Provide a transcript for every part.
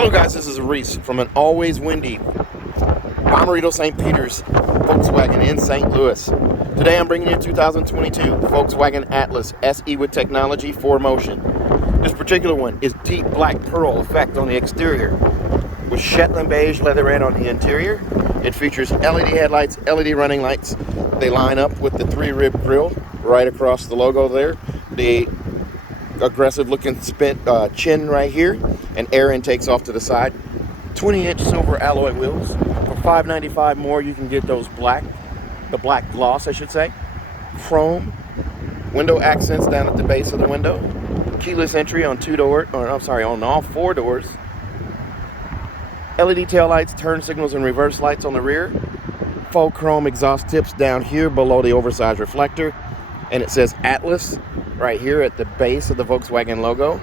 Hello guys, this is Reese from an always windy Bomarito St. Peter's Volkswagen in St. Louis. Today I'm bringing you a 2022 Volkswagen Atlas SE with technology 4Motion. This particular one is deep black pearl effect on the exterior with Shetland Beige leatherette on the interior. It features LED headlights, LED running lights. They line up with the 3-rib grille right across the logo there. The aggressive looking chin right here, and air intakes off to the side. 20-inch silver alloy wheels. For $595 more you can get those the black gloss I should say. Chrome window accents down at the base of the window. Keyless entry on on all 4 doors. LED tail lights, turn signals, and reverse lights on the rear. Faux chrome exhaust tips down here below the oversized reflector. And it says Atlas right here at the base of the Volkswagen logo.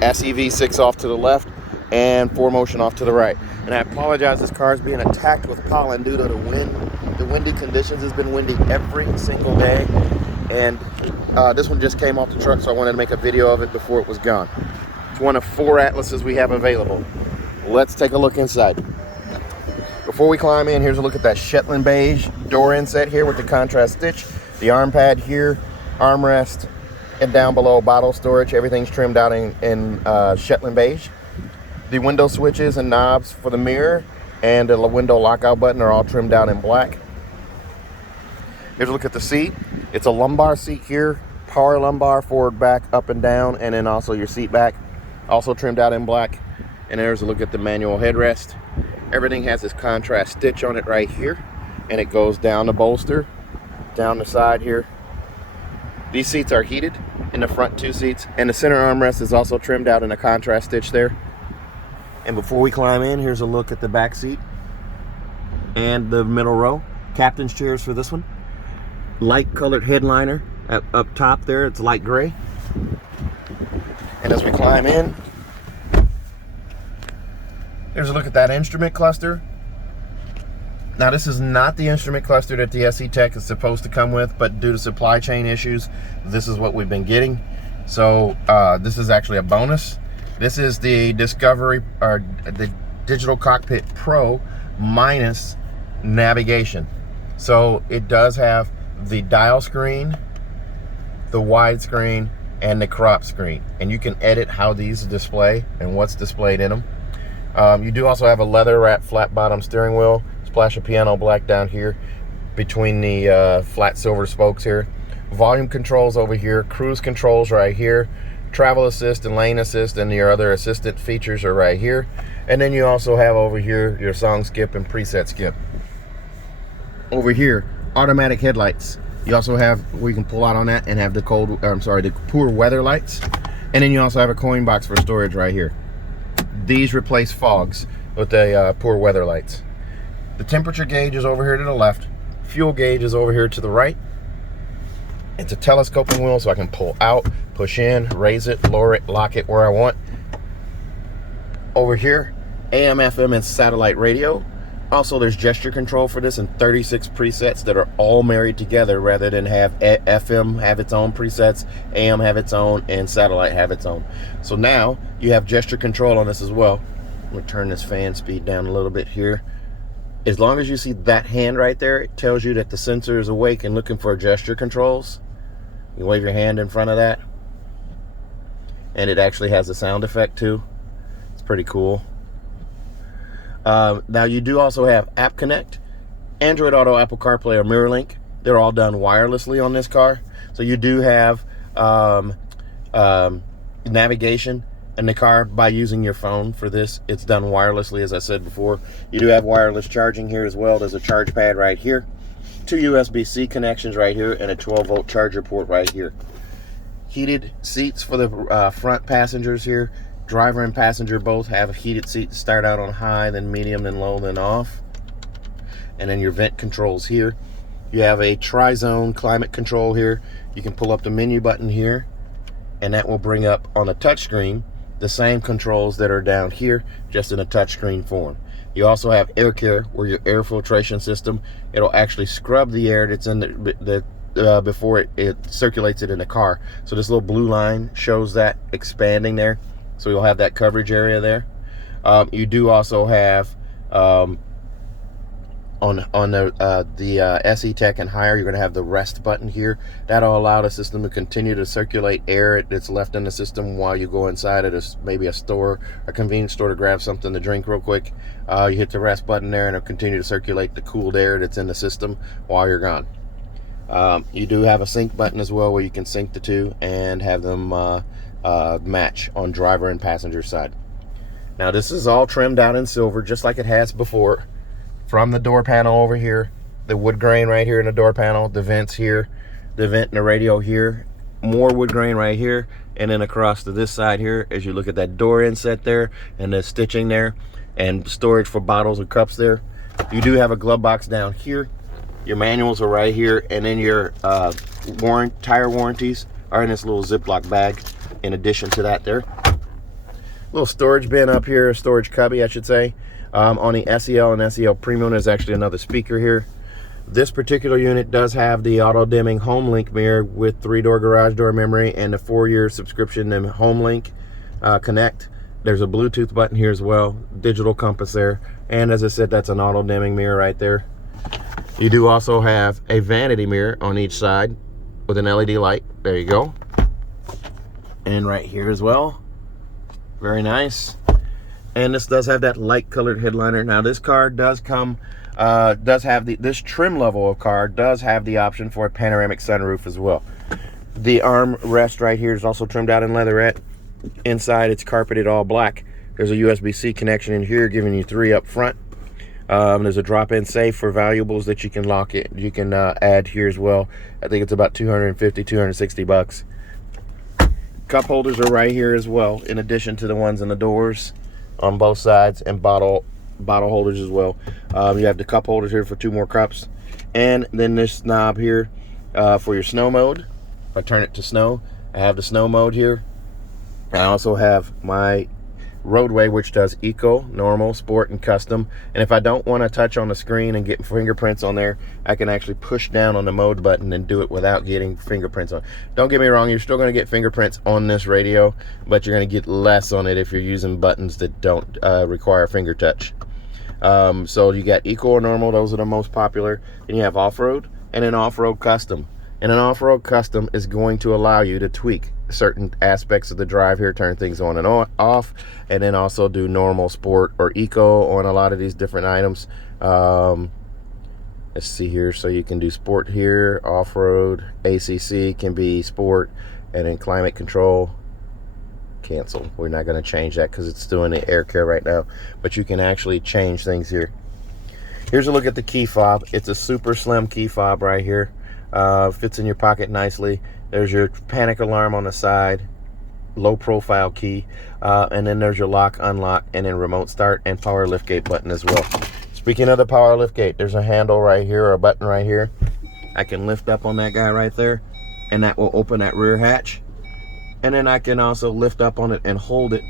SEV6 off to the left and 4Motion off to the right. And I apologize, this car is being attacked with pollen due to the wind. The windy conditions. Has been windy every single day. And this one just came off the truck, so I wanted to make a video of it before it was gone. It's one of 4 Atlases we have available. Let's take a look inside. Before we climb in, here's a look at that Shetland Beige door inset here with the contrast stitch. The arm pad here, armrest, and down below bottle storage. Everything's trimmed out in Shetland Beige. The window switches and knobs for the mirror and the window lockout button are all trimmed out in black. Here's a look at the seat. It's a lumbar seat here, power lumbar, forward, back, up and down, and then also your seat back, also trimmed out in black. And there's a look at the manual headrest. Everything has this contrast stitch on it right here, and it goes down the bolster, down the side here. These seats are heated in the front 2 seats, and the center armrest is also trimmed out in a contrast stitch there. And before we climb in, here's a look at the back seat and the middle row. Captain's chairs for this one. Light colored headliner up top there, it's light gray. And as we climb in, here's a look at that instrument cluster. Now this is not the instrument cluster that the SE Tech is supposed to come with, but due to supply chain issues, this is what we've been getting. So this is actually a bonus. This is the Discovery, or the Digital Cockpit Pro minus navigation. So it does have the dial screen, the widescreen, and the crop screen. And you can edit how these display and what's displayed in them. You do also have a leather wrapped flat bottom steering wheel. Splash of piano black down here between the flat silver spokes here. Volume controls over here. Cruise controls right here. Travel assist and lane assist and your other assistant features are right here. And then you also have over here your song skip and preset skip. Over here, automatic headlights. You also have where you can pull out on that and have the the poor weather lights. And then you also have a coin box for storage right here. These replace fogs with the poor weather lights. The temperature gauge is over here to the left. Fuel gauge is over here to the right. It's a telescoping wheel, so I can pull out, push in, raise it, lower it, lock it where I want. Over here, AM, FM, and satellite radio. Also, there's gesture control for this and 36 presets that are all married together rather than have FM have its own presets, AM have its own, and satellite have its own. So now you have gesture control on this as well. I'm going to turn this fan speed down a little bit here. As long as you see that hand right there, it tells you that the sensor is awake and looking for gesture controls. You wave your hand in front of that, and it actually has a sound effect too. It's pretty cool. Now you do also have App Connect, Android Auto, Apple CarPlay, or MirrorLink. They're all done wirelessly on this car. So you do have navigation in the car by using your phone for this. It's done wirelessly, as I said before. You do have wireless charging here as well. There's a charge pad right here. 2 USB-C connections right here and a 12-volt charger port right here. Heated seats for the front passengers here. Driver and passenger both have heated seats. Start out on high, then medium, then low, then off. And then your vent controls here. You have a tri-zone climate control here. You can pull up the menu button here, and that will bring up on a touchscreen the same controls that are down here, just in a touchscreen form. You also have air care, where your air filtration system, it'll actually scrub the air that's in the before it circulates it in the car. So this little blue line shows that expanding there. So you'll have that coverage area there. You do also have on the SE Tech and higher, you're going to have the rest button here. That'll allow the system to continue to circulate air that's left in the system while you go inside at maybe a store, a convenience store, to grab something to drink real quick. You hit the rest button there and it'll continue to circulate the cooled air that's in the system while you're gone. You do have a sync button as well, where you can sync the two and have them match on driver and passenger side. Now this is all trimmed out in silver, just like it has before. From the door panel over here, the wood grain right here in the door panel, the vents here, the vent and the radio here, more wood grain right here, and then across to this side here, as you look at that door inset there and the stitching there and storage for bottles and cups there. You do have a glove box down here. Your manuals are right here, and then your tire warranties are in this little Ziploc bag in addition to that there. Little storage bin up here, storage cubby I should say. On the SEL and SEL Premium, there's actually another speaker here. This particular unit does have the auto-dimming HomeLink mirror with 3-door garage door memory and a 4-year subscription to HomeLink Connect. There's a Bluetooth button here as well, digital compass there, and as I said, that's an auto-dimming mirror right there. You do also have a vanity mirror on each side with an LED light. There you go. And right here as well. Very nice. And this does have that light colored headliner. Now this car does come, this trim level of car does have the option for a panoramic sunroof as well. The arm rest right here is also trimmed out in leatherette. Inside it's carpeted all black. There's a USB-C connection in here, giving you 3 up front. There's a drop-in safe for valuables that you can lock it. You can add here as well. I think it's about $250, $260. Cup holders are right here as well, in addition to the ones in the doors on both sides, and bottle holders as well. You have the cup holders here for 2 more cups, and then this knob here for your snow mode. If I turn it to snow, I have the snow mode here. I also have my roadway, which does eco, normal, sport, and custom. And if I don't want to touch on the screen and get fingerprints on there, I can actually push down on the mode button and do it without getting fingerprints on. Don't get me wrong, you're still going to get fingerprints on this radio, but you're going to get less on it if you're using buttons that don't require finger touch. So you got eco or normal, those are the most popular. Then you have off-road and an off-road custom. And an off-road custom is going to allow you to tweak certain aspects of the drive here, turn things on and off, and then also do normal, sport, or eco on a lot of these different items. Let's see here. So you can do sport here, off-road, ACC can be sport, and then climate control, cancel. We're not going to change that because it's doing the air care right now, but you can actually change things here. Here's a look at the key fob. It's a super slim key fob right here. Fits in your pocket nicely. There's your panic alarm on the side, low profile key, and then there's your lock, unlock, and then remote start and power liftgate button as well. Speaking of the power liftgate, there's a handle right here, or a button right here. I can lift up on that guy right there, and that will open that rear hatch. And then I can also lift up on it and hold it,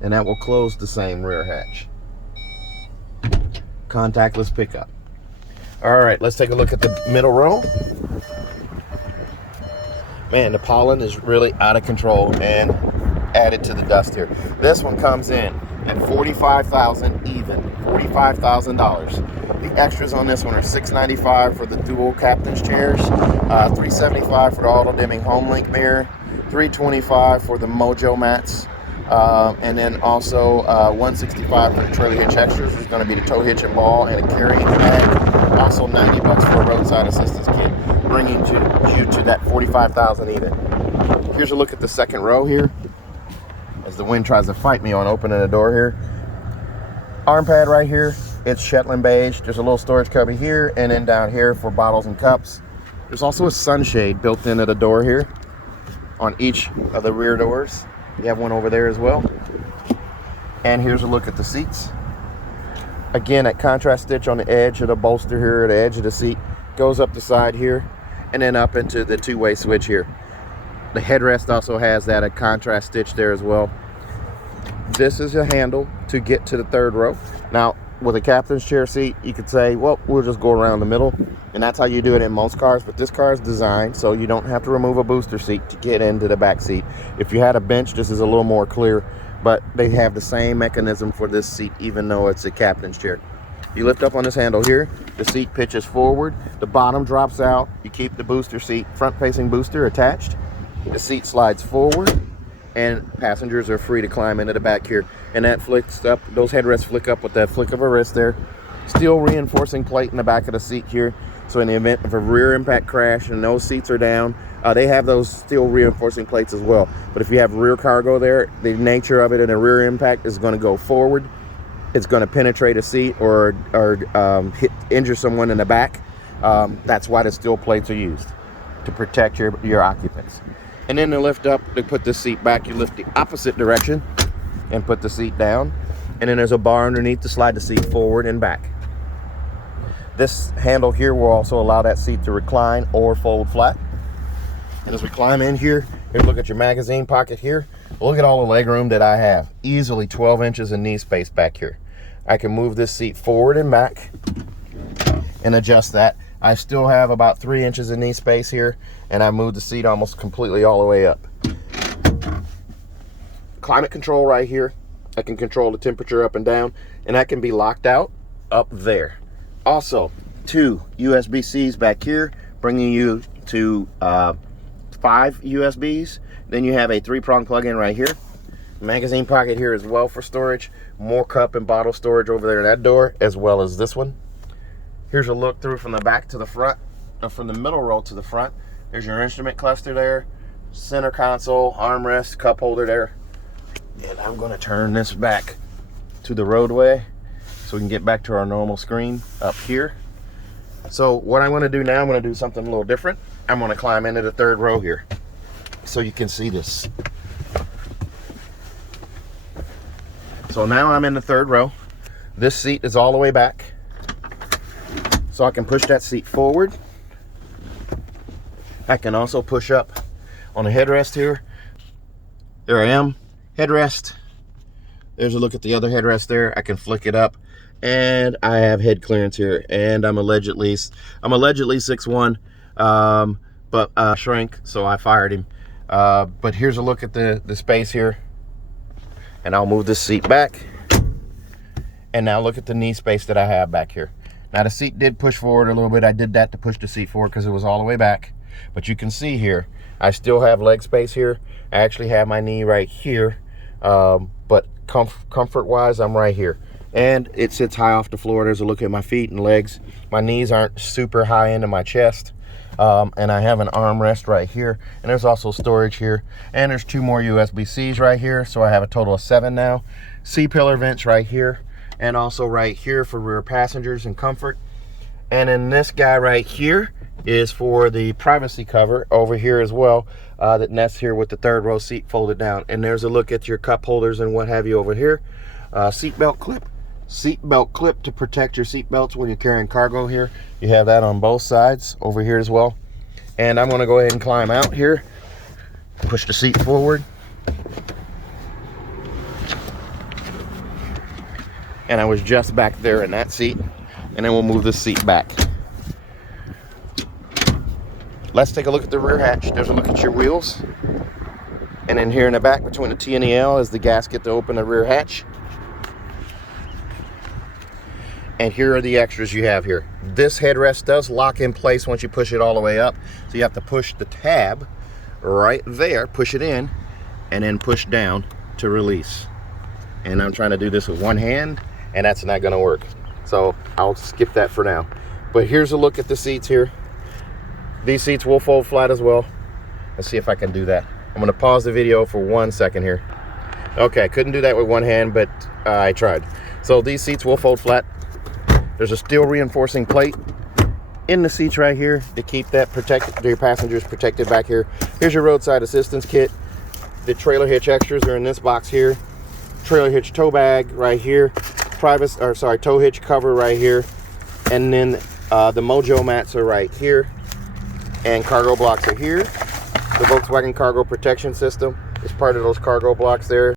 and that will close the same rear hatch. Contactless pickup. All right, let's take a look at the middle row. Man, the pollen is really out of control and added to the dust here. This one comes in at $45,000 even, $45,000. The extras on this one are $695 for the dual captain's chairs, $375 for the auto-dimming HomeLink mirror, $325 for the Mojo mats, and then also $165 for the trailer hitch extras. There's going to be the tow hitch and ball and a carrying bag. Also $90 for a roadside assistance kit, bringing you to that $45,000 even. Here's a look at the second row here, as the wind tries to fight me on opening the door here. Arm pad right here, it's Shetland Beige. There's a little storage cubby here, and then down here for bottles and cups. There's also a sunshade built into the door here on each of the rear doors. You have one over there as well. And here's a look at the seats. Again, that contrast stitch on the edge of the bolster here, the edge of the seat, goes up the side here, and then up into the two-way switch here. The headrest also has that a contrast stitch there as well. This is a handle to get to the third row. Now, with a captain's chair seat, you could say, well, we'll just go around the middle, and that's how you do it in most cars, but this car is designed so you don't have to remove a booster seat to get into the back seat. If you had a bench, this is a little more clear but they have the same mechanism for this seat, even though it's a captain's chair. You lift up on this handle here, the seat pitches forward, the bottom drops out, you keep the booster seat, front-facing booster attached, the seat slides forward, and passengers are free to climb into the back here. And that flicks up, those headrests flick up with that flick of a wrist there. Steel reinforcing plate in the back of the seat here, so in the event of a rear impact crash and those seats are down, they have those steel reinforcing plates as well. But if you have rear cargo there, the nature of it in a rear impact is going to go forward. It's going to penetrate a seat or injure someone in the back. That's why the steel plates are used, to protect your occupants. And then to lift up, to put the seat back, you lift the opposite direction and put the seat down. And then there's a bar underneath to slide the seat forward and back. This handle here will also allow that seat to recline or fold flat. And as we climb in here, here's a look at your magazine pocket here. Look at all the leg room that I have. Easily 12 inches of knee space back here. I can move this seat forward and back and adjust that. I still have about 3 inches of knee space here, and I moved the seat almost completely all the way up. Climate control right here. I can control the temperature up and down, and that can be locked out up there. Also, 2 USB-Cs back here, bringing you to 5 USBs. Then you have a 3-prong plug-in right here. Magazine pocket here as well for storage. More cup and bottle storage over there in that door, as well as this one. Here's a look through from the back to the front, or from the middle row to the front. There's your instrument cluster there, center console, armrest, cup holder there. And I'm going to turn this back to the roadway so we can get back to our normal screen up here. So what I'm going to do now, I'm going to do something a little different. I'm going to climb into the 3rd row here so you can see this. So now I'm in the 3rd row. This seat is all the way back, so I can push that seat forward. I can also push up on the headrest here. There I am, headrest. There's a look at the other headrest there. I can flick it up, and I have head clearance here. And I'm allegedly 6'1", but shrank, so I fired him. But here's a look at the space here. And I'll move this seat back. And now look at the knee space that I have back here. Now the seat did push forward a little bit. I did that to push the seat forward because it was all the way back. But you can see here, I still have leg space here. I actually have my knee right here. But comfort-wise, I'm right here. And it sits high off the floor. There's a look at my feet and legs. My knees aren't super high into my chest. And I have an armrest right here, and there's also storage here, and there's 2 more USB-Cs right here, so I have a total of 7 now. C-pillar vents right here, and also right here for rear passengers and comfort. And then this guy right here is for the privacy cover over here as well, that nests here with the 3rd row seat folded down. And there's a look at your cup holders and what have you over here. Seatbelt clip to protect your seat belts when you're carrying cargo here. You have that on both sides over here as well. And I'm going to go ahead and climb out here, push the seat forward, and I was just back there in that seat. And then we'll move this seat back. Let's take a look at the rear hatch. There's a look at your wheels, and then here in the back between the T and the L is the gasket to open the rear hatch. And here are the extras you have here. This headrest does lock in place once you push it all the way up. So you have to push the tab right there, push it in, and then push down to release. And I'm trying to do this with one hand, and that's not gonna work. So I'll skip that for now. But here's a look at the seats here. These seats will fold flat as well. Let's see if I can do that. I'm gonna pause the video for 1 second here. Okay, couldn't do that with one hand, but I tried. So these seats will fold flat. There's a steel reinforcing plate in the seats right here to keep that protected, your passengers protected back here. Here's your roadside assistance kit. The trailer hitch extras are in this box here. Trailer hitch tow bag right here. Tow hitch cover right here. And then the Mojo mats are right here. And cargo blocks are here. The Volkswagen cargo protection system is part of those cargo blocks there.